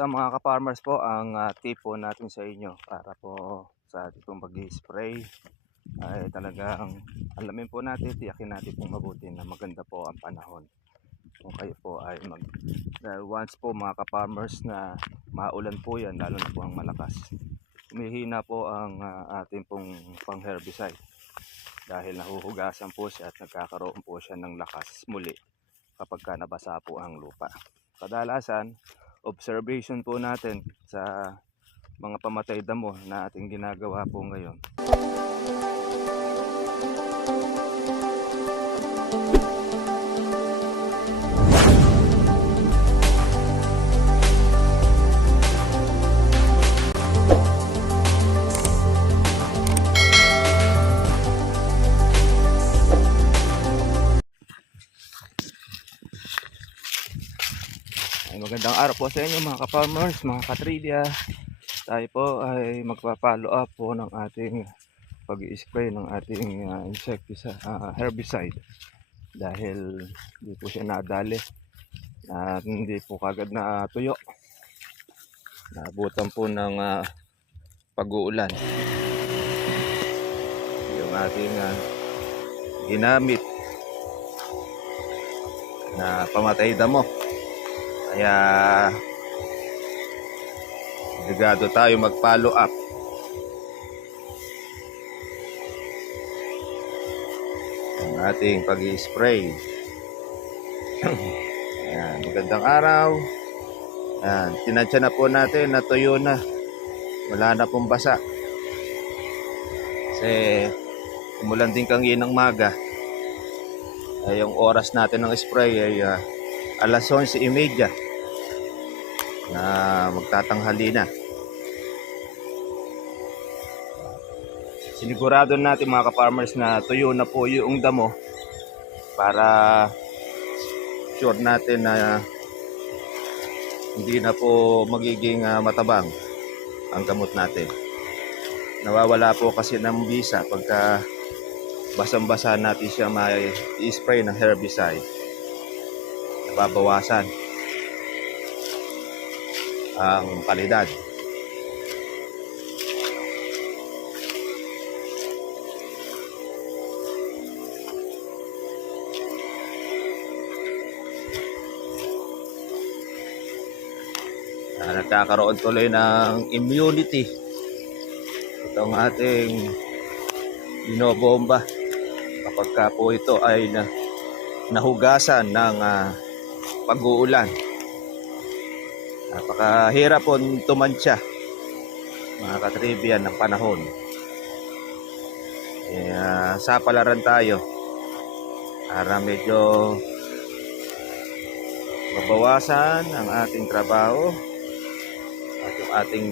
Ito mga ka-farmers po ang tip po natin sa inyo para po sa ating pong pag-spray ay talagang alamin po natin, tiyakin natin pong mabuti na maganda po ang panahon. Kung kayo po ay dahil once po mga ka-farmers na maulan po yan, lalo na po ang malakas, humihina po ang ating pong pang herbicide dahil nahuhugasan po siya at nagkakaroon po siya ng lakas muli kapag ka nabasa po ang lupa. Kadalasan observation po natin sa mga pamatay damo na ating ginagawa po ngayon. Magandang araw po sa inyo mga ka-farmers, mga ka-trivia. Tayo po ay magpa-follow up po ng ating pag-i-spray ng ating insecticide, herbicide. Dahil hindi po siya nadali at hindi po kagad na tuyo. Naabutan po ng pag-uulan. Yung ating ginamit na pamatay damo. Kaya obligado tayo mag-follow up. Ang ating pag-i-spray. Ayan, magandang araw. Ayan, tinansya na po natin, natuyo na. Wala na pong basa. Kasi umulan din kanginang maga. Ay, yung oras natin ng spray ay alas 11:30 na magtatanghali na. Sinigurado natin mga ka-farmers na tuyo na po yung damo para sure natin na hindi na po magiging matabang ang gamot natin. Nawawala po kasi ng bisa pagka basang-basa natin siya may i-spray ng herbicide. Nababawasan ang kalidad. Nagkakaroon tuloy ng immunity itong ating binobomba kapag ka po ito ay nahugasan ng pag-uulan. Napakahirap po tumansya mga katribya ng panahon. Sapalaran tayo para medyo mabawasan ang ating trabaho at yung ating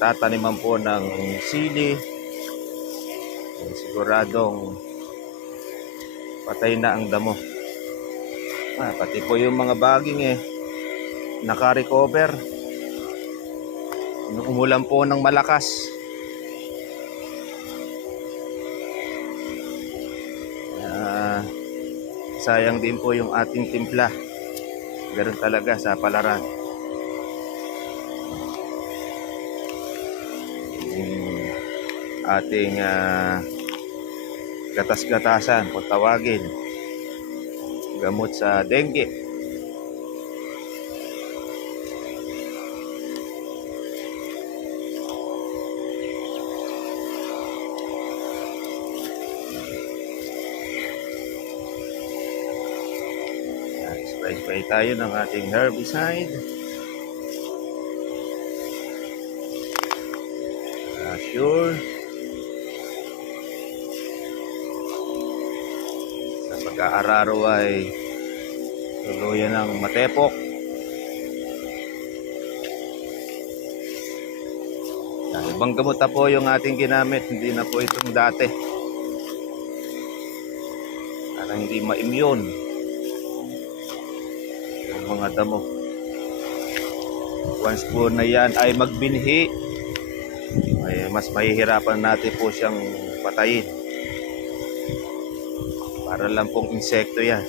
tataniman po ng sili. Siguradong patay na ang damo. Pati po yung mga baging naka-recover nung umulan po ng malakas. Sayang din po yung ating timpla. Ganoon talaga sa palaran. Ating gatas-gatasan kung tawagin, gamot sa dengue. Spray tayo ng ating herbicide. Sure. Sa pag-aararo ay tuluyan ng matepok. Ibang gamot na po yung ating ginamit, hindi na po itong dati. Para hindi ma-immune yung mga damo. Once po na yan ay magbinhi, ay mas mahihirapan natin po siyang patayin. Para lang pong insekto yan.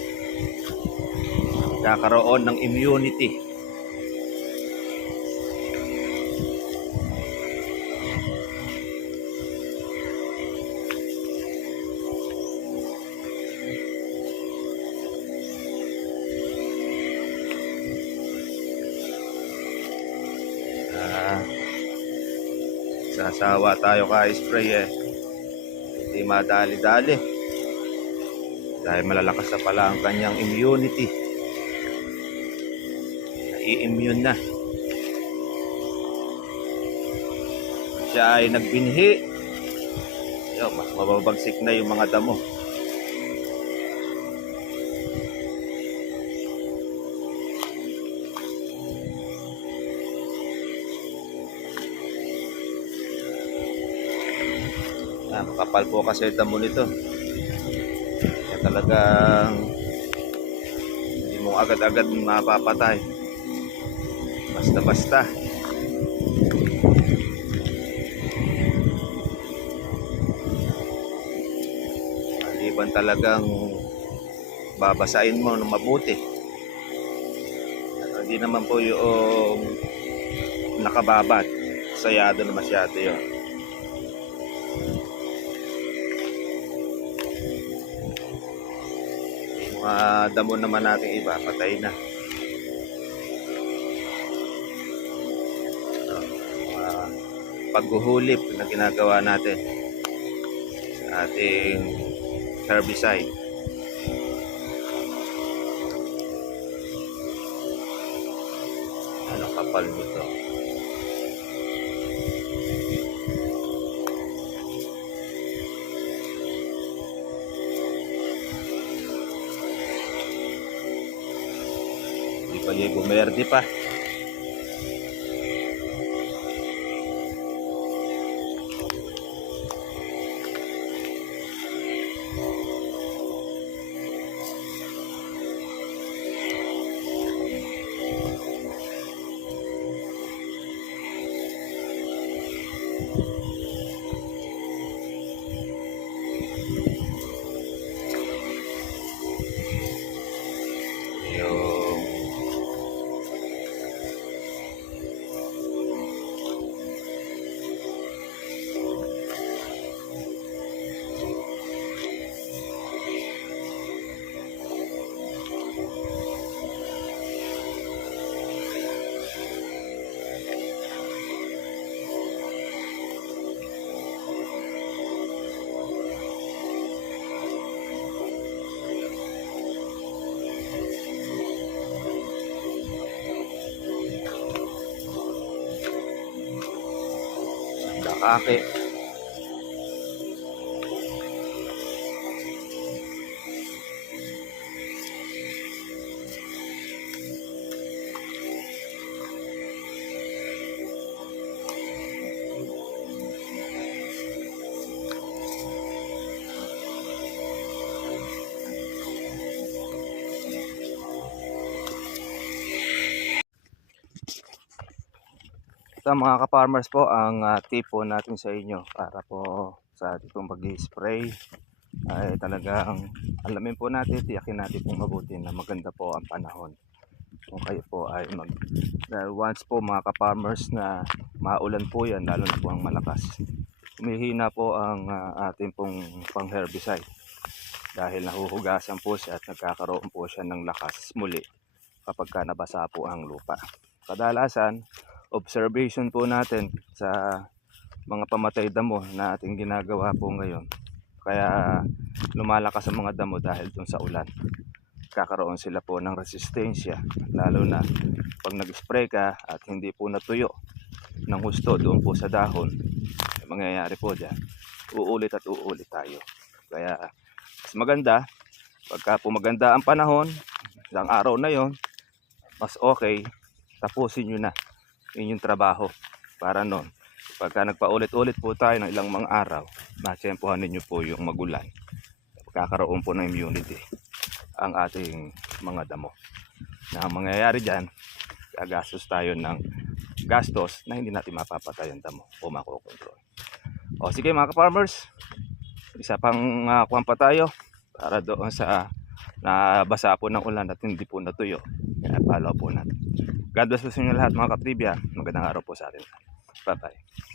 Kakaroon ng immunity. Ah, sasawa tayo ka-spray eh. Hindi madali-dali. Dahil malalakas na pala ang kanyang immunity. Nai-immune na. Siya ay nagbinhi. Yo, mas mababagsik na yung mga damo. Makapal po kasi yung damo nito. Kaya talagang hindi mo agad-agad mapapatay. Basta-basta. Maliban talagang babasain mo ng mabuti. Hindi naman po yung nakababad. Sayado na masyado yun. Yung mga damo naman natin iba, patay na. Paghuhulip na ginagawa natin sa ating herbicide. Ano kapal nito? Hindi pa yung bumerde pa. Dakake. Ito mga ka-farmers po, ang tip po natin sa inyo para po sa itong pag-spray ay talagang alamin po natin, tiyakin natin pong mabuti na maganda po ang panahon. Kung kayo po ay once po mga ka-farmers na maulan po yan, lalo na po ang malakas, humihina po ang ating pong pang-herbicide dahil nahuhugasan po siya at nagkakaroon po siya ng lakas muli kapag ka nabasa po ang lupa. Kadalasan, observation po natin sa mga pamatay damo na ating ginagawa po ngayon. Kaya lumalakas ang mga damo dahil dun sa ulan. Kakaroon sila po ng resistensya, lalo na pag nag-spray ka at hindi po natuyo ng husto doon po sa dahon. Mangyayari po dyan, uulit at uulit tayo. Kaya mas maganda, pagka po maganda ang panahon, isang araw na yon, mas okay, tapusin nyo na inyong trabaho para noon pagka nagpaulit-ulit po tayo ng ilang mga araw, matsempohan ninyo po yung magulan, kakaroon po ng immunity ang ating mga damo. Na ang mangyayari dyan, gagastos tayo ng gastos na hindi natin mapapatay ang damo o makokontrol. O sige mga ka-farmers, isa pang kuwan pa tayo para doon sa nabasa po ng ulan at hindi po natuyo. Kaya follow po natin. God bless po sa inyo lahat mga katribya. Magandang araw po sa atin. Bye bye.